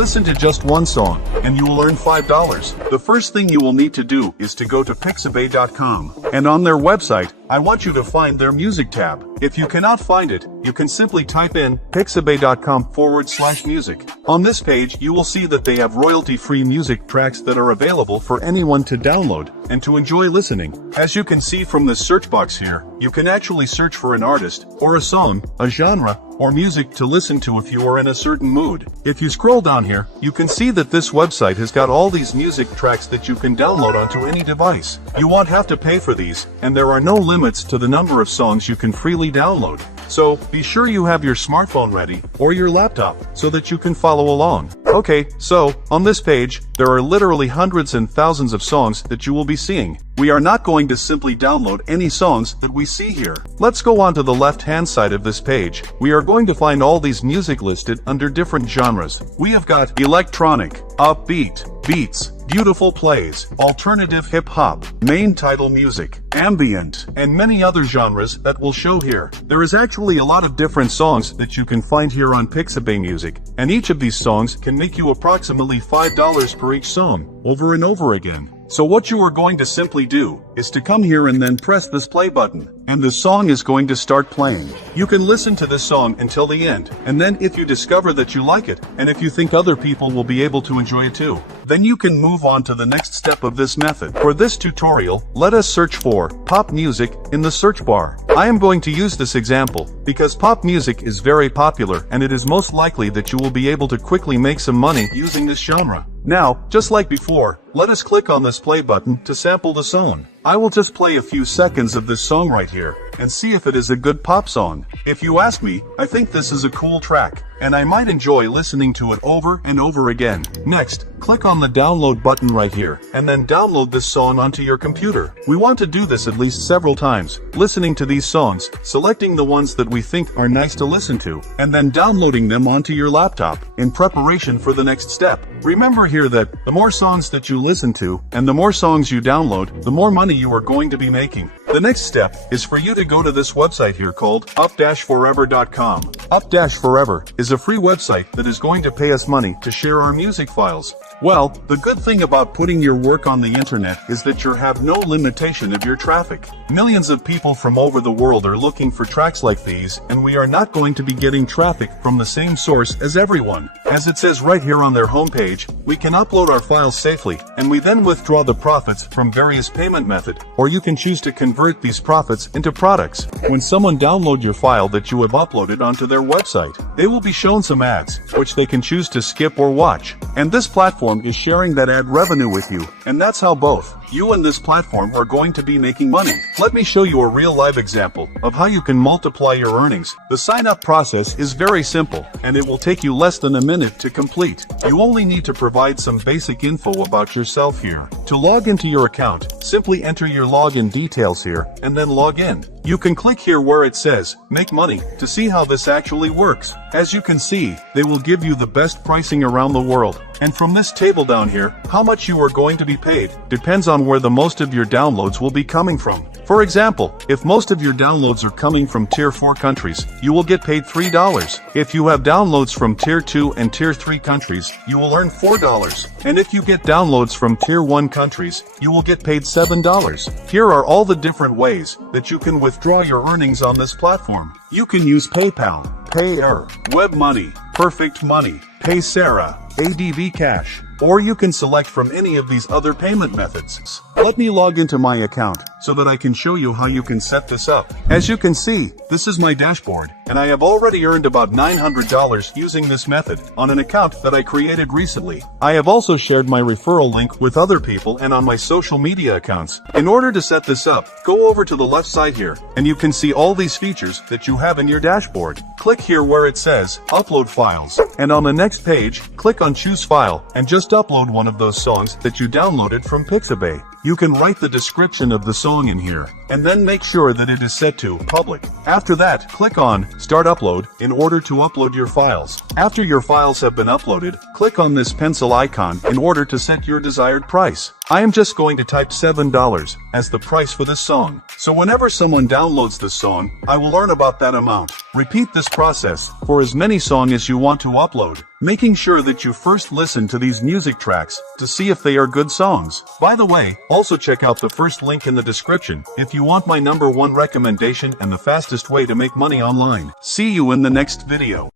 listen to just one song, and you will earn $5. The first thing you will need to do is to go to pixabay.com, and on their website, I want you to find their music tab. If you cannot find it, you can simply type in pixabay.com/music. On this page, you will see that they have royalty-free music tracks that are available for anyone to download and to enjoy listening. As you can see from this search box here, you can actually search for an artist, or a song, a genre, or music to listen to if you are in a certain mood. If you scroll down here, you can see that this website has got all these music tracks that you can download onto any device. You won't have to pay for these, and there are no limits to the number of songs you can freely download. So, be sure you have your smartphone ready, or your laptop, so that you can follow along. Okay, so, on this page, there are literally hundreds and thousands of songs that you will be seeing. We are not going to simply download any songs that we see here. Let's go on to the left-hand side of this page. We are going to find all these music listed under different genres. We have got electronic, upbeat, beats, beautiful plays, alternative hip-hop, main title music, ambient, and many other genres that we'll show here. There is actually a lot of different songs that you can find here on Pixabay Music, and each of these songs can make you approximately $5 per each song, over and over again. So what you are going to simply do is to come here and then press this play button, and the song is going to start playing. You can listen to this song until the end, and then if you discover that you like it, and if you think other people will be able to enjoy it too, then you can move on to the next step of this method. For this tutorial, let us search for pop music in the search bar. I am going to use this example because pop music is very popular, and it is most likely that you will be able to quickly make some money using this genre. Now, just like before, let us click on this play button to sample the song. I will just play a few seconds of this song right here, and see if it is a good pop song. If you ask me, I think this is a cool track, and I might enjoy listening to it over and over again. Next, click on the download button right here, and then download this song onto your computer. We want to do this at least several times, listening to these songs, selecting the ones that we think are nice to listen to, and then downloading them onto your laptop, in preparation for the next step. Remember here that, the more songs that you listen to, and the more songs you download, the more money you are going to be making. The next step is for you to go to this website here called up-forever.com. Up-Forever is a free website that is going to pay us money to share our music files. Well, the good thing about putting your work on the internet is that you have no limitation of your traffic. Millions of people from over the world are looking for tracks like these, and we are not going to be getting traffic from the same source as everyone. As it says right here on their homepage, we can upload our files safely, and we then withdraw the profits from various payment method, or you can choose to convert these profits into products. When someone downloads your file that you have uploaded onto their website, they will be shown some ads, which they can choose to skip or watch, and this platform is sharing that ad revenue with you, and that's how both you and this platform are going to be making money. Let me show you a real live example of how you can multiply your earnings. The sign up process is very simple, and it will take you less than a minute to complete. You only need to provide some basic info about yourself here. To log into your account, simply enter your login details here, and then log in. You can click here where it says, Make Money, to see how this actually works. As you can see, they will give you the best pricing around the world. And from this table down here, how much you are going to be paid depends on where the most of your downloads will be coming from. For example, if most of your downloads are coming from Tier 4 countries, you will get paid $3. If you have downloads from Tier 2 and Tier 3 countries, you will earn $4. And if you get downloads from Tier 1 countries, you will get paid $7. Here are all the different ways that you can withdraw your earnings on this platform. You can use PayPal, Payer, WebMoney, Perfect Money, Paysera, ADV Cash, or you can select from any of these other payment methods. Let me log into my account so that I can show you how you can set this up. As you can see, this is my dashboard, and I have already earned about $900 using this method on an account that I created recently. I have also shared my referral link with other people and on my social media accounts. In order to set this up, go over to the left side here, and you can see all these features that you have in your dashboard. Click here where it says Upload Files, and on the next page, click on Choose File, and just upload one of those songs that you downloaded from Pixabay. You can write the description of the song in here, and then make sure that it is set to Public. After that, click on Start Upload in order to upload your files. After your files have been uploaded, click on this pencil icon in order to set your desired price. I am just going to type $7 as the price for this song. So whenever someone downloads this song, I will earn about that amount. Repeat this process for as many songs as you want to upload, making sure that you first listen to these music tracks to see if they are good songs. By the way, also check out the first link in the description if you want my #1 recommendation and the fastest way to make money online. See you in the next video.